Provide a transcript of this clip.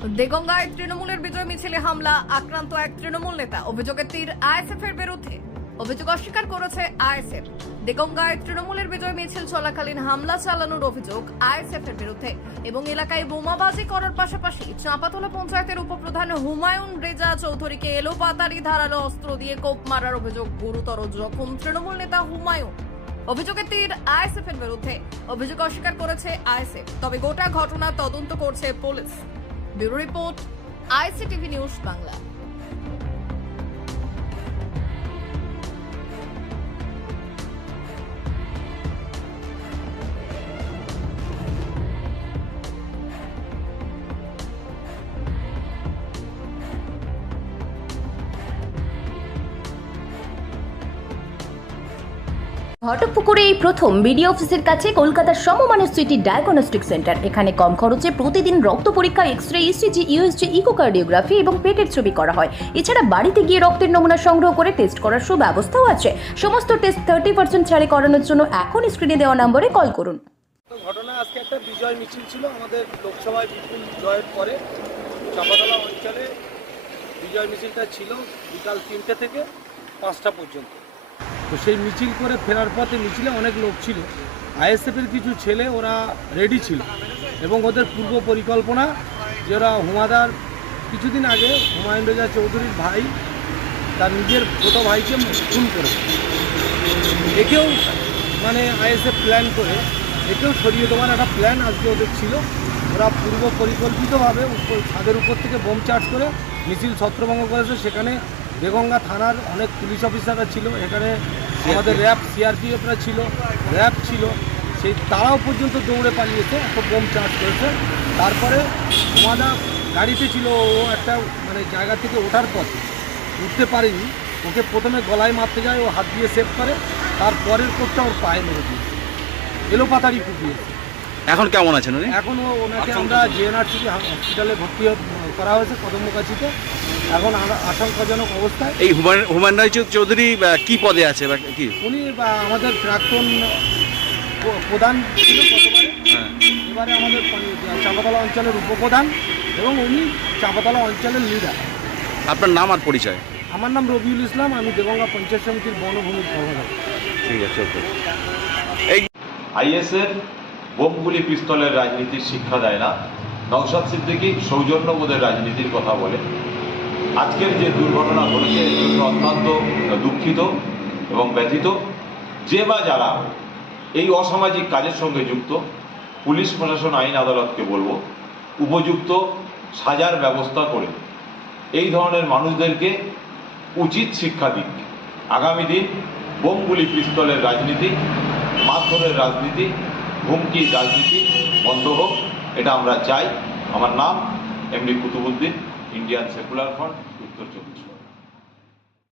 দেগঙ্গায় তৃণমূলের বিজয় মিছিলে হামলা, আক্রান্ত এক তৃণমূল নেতা। অভিযোগের তীর আইএসএফ এর বিরুদ্ধে। অভিযোগ অস্বীকার করেছে আইএসএফ। দেগঙ্গায় তৃণমূলের বিজয় মিছিল চলাকালীন হামলা চালানোর অভিযোগ আইএসএফ এর বিরুদ্ধে এবং এলাকায় বোমাবাজি করার পাশাপাশি চাঁপাতলা পঞ্চায়েতের উপপ্রধান হুমায়ুন রেজা চৌধুরীকে এলোপাতাড়ি ধারালো অস্ত্র দিয়ে কোপ মারার অভিযোগ। গুরুতর জখম তৃণমূল নেতা হুমায়ুন। অভিযোগের তীর আইএসএফ এর বিরুদ্ধে। অভিযোগ অস্বীকার করেছে আইএসএফ, তবে গোটা ঘটনা তদন্ত করছে police. Bureau report, ICTV news Bangla. ঘটকপুকুরে এই প্রথম বিডি অফিসের কাছে কলকাতার সমমানের সিটি ডায়াগনস্টিক সেন্টার। এখানে কম খরচে প্রতিদিন রক্ত পরীক্ষা, এক্স-রে, ইসিজি, ইউএসজি, ইকোকার্ডিওগ্রাফি এবং পেটের ছবি করা হয়। এছাড়া বাড়িতে গিয়ে রক্তের নমুনা সংগ্রহ করে টেস্ট করার সুব্যবস্থাও আছে। সমস্ত টেস্ট 30% ছাড়ে করানোর জন্য এখন স্ক্রিনে দেওয়া নম্বরে কল করুন। ঘটনা আজকে একটা বিজয় মিছিল ছিল আমাদের লোকসভায় বিপুল জয়ের পরে চাঁপাতলা অঞ্চলে বিজয় মিছিলটা ছিল বিকাল 3টে থেকে 5টা পর্যন্ত। তো সেই মিছিল করে ফেরার পথে মিছিলে অনেক লোক ছিল। আইএসএফের কিছু ছেলে ওরা রেডি ছিল এবং ওদের পূর্ব পরিকল্পনা যে ওরা হুমাদার কিছুদিন আগে হুমায়ুন রেজা চৌধুরীর ভাই তার নিজের ছোট ভাইকে খুন করে একেও মানে আইএসএফ প্ল্যান করে একেও সরিয়ে দেওয়ার একটা প্ল্যান আজকে ওদের ছিল। ওরা পূর্ব পরিকল্পিতভাবে ছাদের উপর থেকে বোম চার্জ করে মিছিল ছত্রভঙ্গ করেছে। সেখানে দেগঙ্গা থানার অনেক পুলিশ অফিসাররা ছিল, এখানে আমাদের র্যাব সিআরপিএফরা ছিল, র্যাব ছিল, সেই তারাও পর্যন্ত দৌড়ে পালিয়েছে, এত বোম চার্জ করেছে। তারপরে আমাদের গাড়িতে ছিল, ও একটা মানে জায়গা থেকে ওঠার পর উঠতে পারেনি, ওকে প্রথমে গলায় মারতে যায়, ও হাত দিয়ে সেভ করে, তারপরের কোপটা ওর পায়ে মেরে দিয়েছে, এলোপাতাড়ি কুপিয়েছে। এখন কেমন আছেন উনি? এখন ওনাকে আমরা জেএনআরসিটি হসপিটালে ভর্তি করা হয়েছে কদমগাছিতে। এখন আশঙ্কাজনক অবস্থায়। এই হুমায়ুন রাজা চৌধুরী কি পদে আছে বা কি? উনি আমাদের প্রাক্তন প্রধান ছিল গতবারে, এবারে আমাদের চাঁপাতলা অঞ্চলের উপপ্রধান এবং উনি চাঁপাতলা অঞ্চলের লিডার। আপনার নাম আর পরিচয়? আমার নাম রবিউল ইসলাম, আমি দেগঙ্গা পঞ্চায়েত সমিতির বনভূমির কর্মকর্তা। ঠিক আছে, ওকে। আইএসএর বোমগুলি পিস্তলের রাজনীতির শিক্ষা দেয় না। নওশাদ সিদ্দিকী সৌজন্যবোধের রাজনীতির কথা বলে। আজকের যে দুর্ঘটনা ঘটেছে এর জন্য অত্যন্ত দুঃখিত এবং ব্যথিত। যে বা যারা এই অসামাজিক কাজের সঙ্গে যুক্ত, পুলিশ প্রশাসন, আইন আদালতকে বলবো উপযুক্ত সাজার ব্যবস্থা করে এই ধরনের মানুষদেরকে উচিত শিক্ষা দিক। আগামী দিন বোমগুলি পিস্তলের রাজনীতি, মারধরের রাজনীতি, হুমকির রাজনীতি বন্ধ হোক, এটা আমরা চাই। আমার নাম MD Qutubuddin, Indian Secular Front, উত্তর 24 পরগনা।